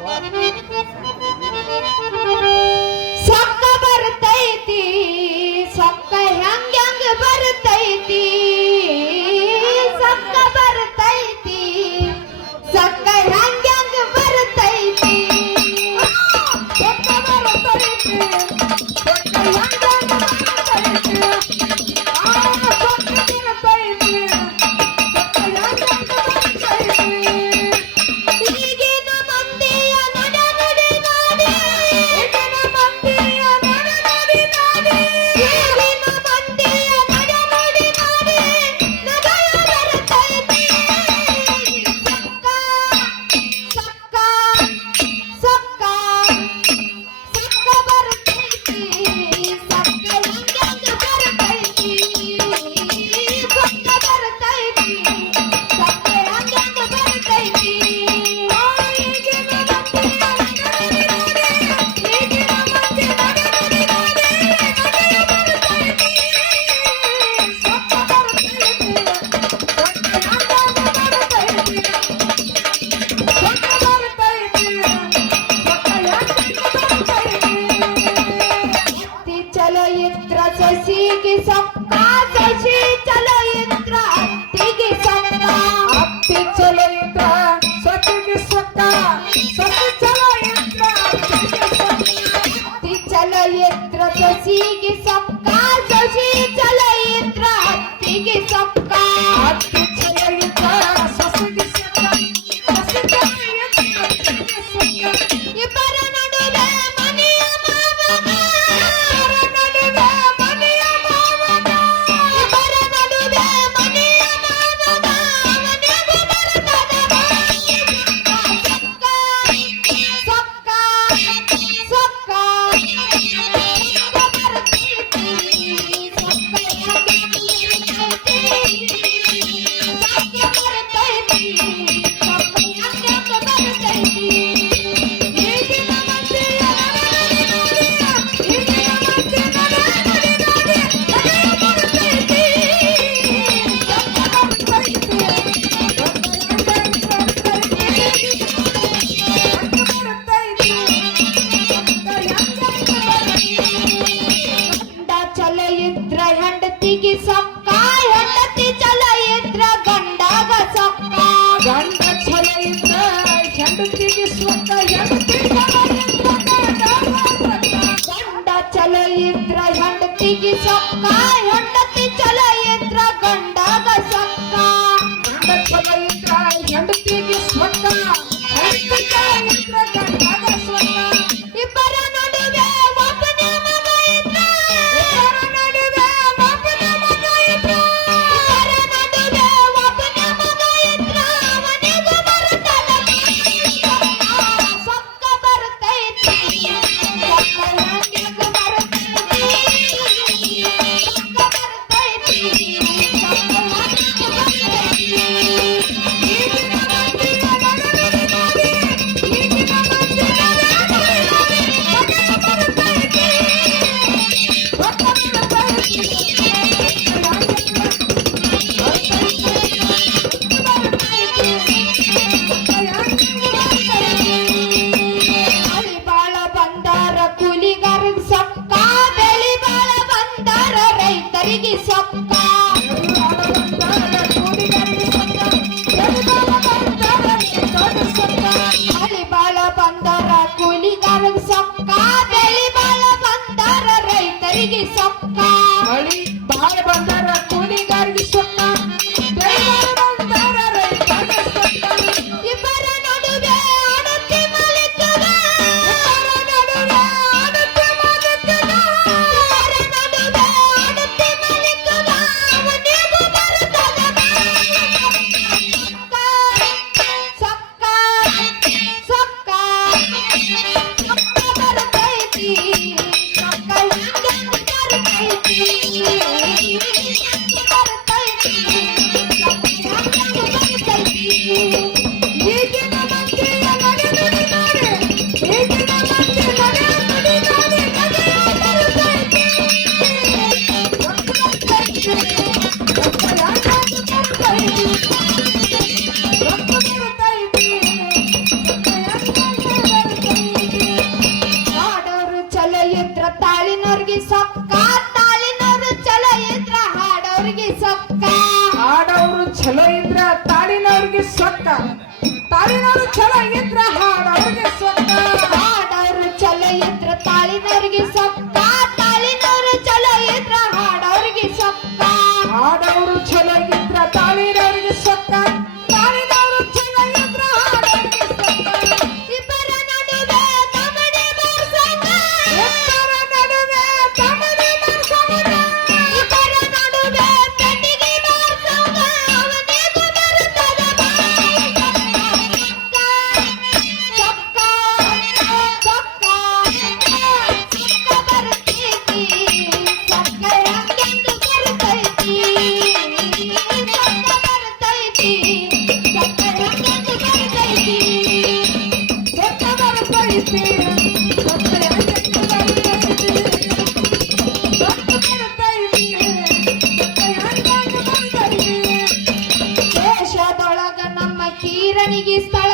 「あれ」Peace out. চক্কায় ರೈತರಿಗೆ ಸೊಕ್ಕ ಮಳಿ ಬಾಳ ಬಂದಾರ నీకు ఇస్తాడు